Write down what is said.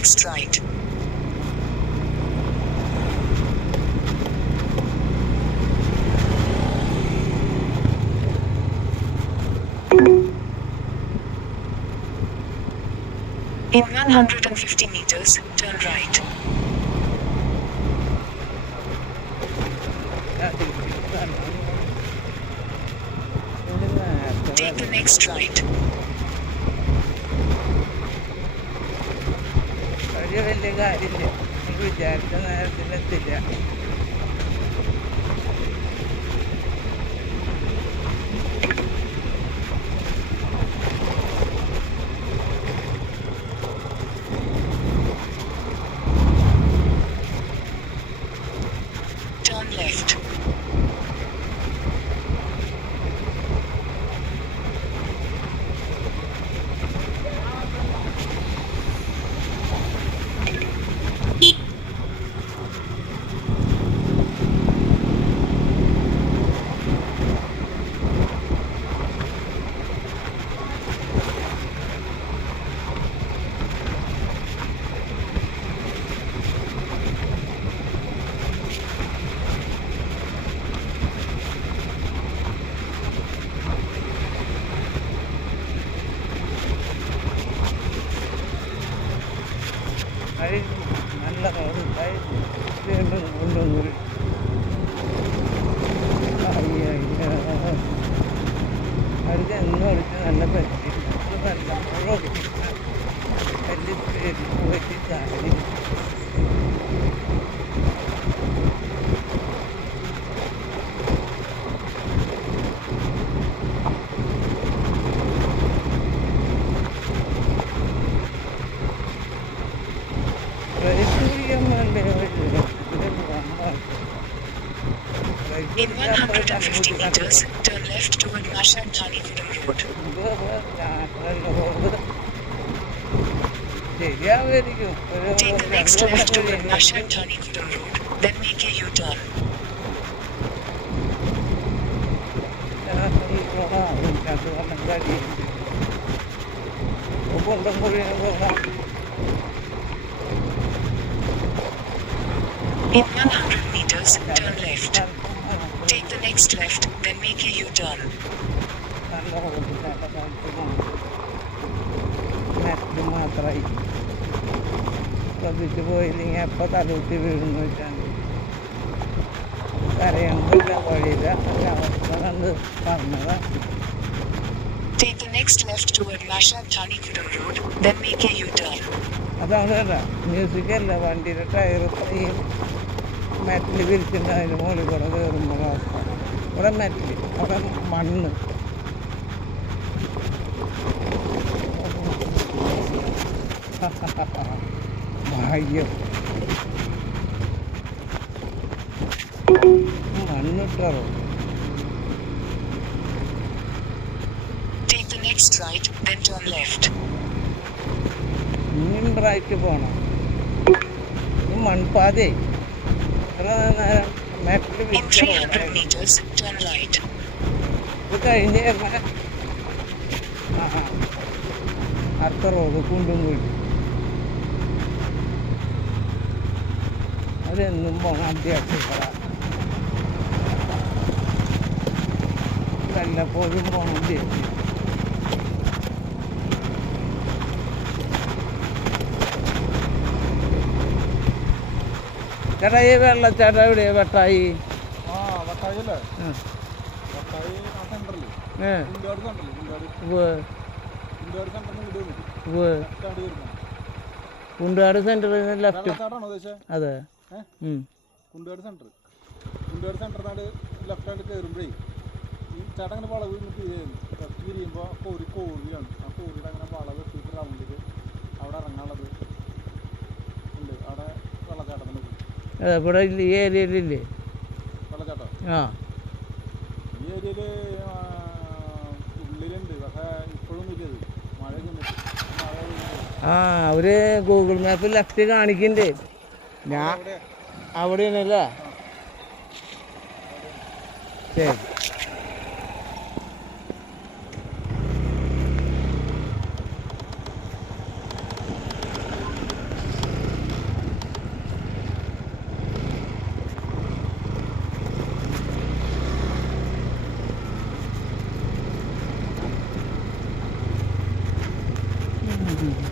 next right. In 150 meters, turn right. Take the next right. വലിയ വലിയ കാര്യമില്ല. വിചാരിച്ച നേരത്തിലെത്തില്ല. الجو أرجع نرجع نبدل نرجع نرجع اللي في In 150 meters, turn left toward Mashan-Thanipuram Road. Take the next left toward Mashan-Thanipuram Road, then make a U-turn. In 100 meters, turn left. Next left, then make a U-turn. Net മാത്രമായി ശ്രദ്ധിച്ചു പോയില്ലെങ്കിൽ എപ്പോൾ തലൂത്തി വീഴുന്നു വെച്ചാൽ കരയാണ്ടില്ല വഴിയില്ല ഒരു അവസ്ഥ കണ്ട് പറഞ്ഞതാ Take the next left toward Masha Thanipuram Road. Then make a U-turn. അതാണ് കേട്ടോ മ്യൂസിക്കല്ല വണ്ടിയുടെ ടയർ ഈ മെറ്റൽ വിരിച്ചിട്ട് അതിന് മുകളിൽ കൂടെ കയറുമ്പോൾ അവസ്ഥ ഇവിടെ മെറ്റൽ അവിടെ മണ്ണ് ഭാഗ്യം മണ്ണിട്ടോ Take the next right, then turn left. ഇനിയും റൈറ്റ് പോകണം ഈ മൺപാതേ എത്ര നേരം metal In 300 meters, turn right. ഇത് കഴിഞ്ഞ് കഴിഞ്ഞാൽ ആ ആ. അടുത്ത റോഡ് കുണ്ടും കുഴി അതെന്നും പോകണം അത്യാവശ്യം വല്ലപ്പോഴും പോകണം ഉദ്ദേശിച്ചു വന്നിട്ട്. വെള്ളച്ചാട്ടം എവിടെ വരുന്നത് കുണ്ടാട് സെന്റർ ലെഫ്റ്റ് അതെ. കുണ്ടാട് സെന്റർ കുണ്ടാട് സെന്ററിനാണ്ട് ലെഫ്റ്റാണ്ട് കയറുമ്പോഴേ ഈ ചേട്ടൻ അങ്ങനെ വളവ് ലെഫ്റ്റ് തിരിയുമ്പോൾ കോരി കോറിയാണ് ആ കോറിയുടെ അങ്ങനെ വളവ് എത്തിയിട്ട് റൗണ്ടിൽ അവിടെ ഇറങ്ങാനുള്ളത് ഉണ്ട് അവിടെ വെള്ളച്ചാട്ടത്തിന്റെ അതെ ഇവിടെ ഈ ഏരിയയിലില്ലേ ആ. ആ അവർ ഗൂഗിൾ മാപ്പ് ലെഫ്റ്റ് കാണിക്കണ്ടേ. ഞാൻ അവിടെ. അവിടെയാണല്ലേ? ശരി. Mm-hmm.